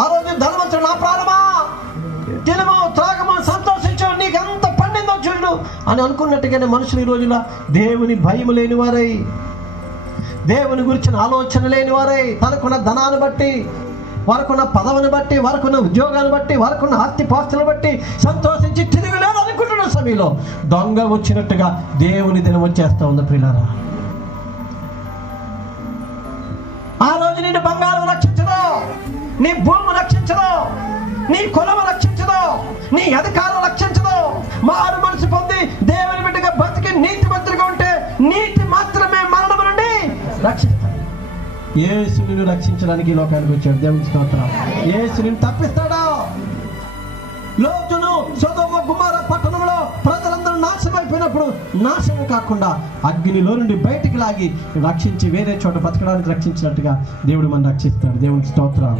ఆ రోజు ధనవంతుడు, నా ప్రాణమా తినము త్రాగము సంతోషించు, నీకు ఎంత పండిందో చూడు అని అనుకున్నట్టుగానే మనుషులు ఈ రోజున దేవుని భయం లేని వారై, దేవుని గురించిన ఆలోచన లేని వారై, తనకున్న ధనాన్ని బట్టి, వారికున్న పదవిని బట్టి, వారికున్న ఉద్యోగాన్ని బట్టి, వారికున్న ఆస్తిపాస్తులను బట్టి సంతోషించి తిరగలేదు అనుకుంటున్న సమయంలో దొంగ వచ్చినట్టుగా దేవుని దినం వచ్చేస్తా ఉంది ప్రియులారా. ఆ రోజు నిన్ను బంగారం రక్షించదు, నీ భూమి రక్షించదు, నీ కులము రక్షించదు, నీ అధికారం రక్షించదు. మారు మనసు పొంది దేవుని బిడ్డగా బతికి నీతి మంత్రిగా ఉంటే నీతి మాత్రమే మరణం నుండి రక్షిస్తాడు. యేసు నిన్ను రక్షించడానికి ఈ లోకానికి వచ్చాడు. దేవుని స్తోత్రం. యేసు నిన్ను తప్పిస్తాడా? లోతును సొదొమ గుమొర్ర పట్టణంలో ప్రజలందరూ నాశనం అయిపోయినప్పుడు నాశనం కాకుండా అగ్నిలో నుండి బయటికి లాగి రక్షించి వేరే చోట బతకడానికి రక్షించినట్టుగా దేవుడు మనం రక్షిస్తాడు. దేవుని స్తోత్రం.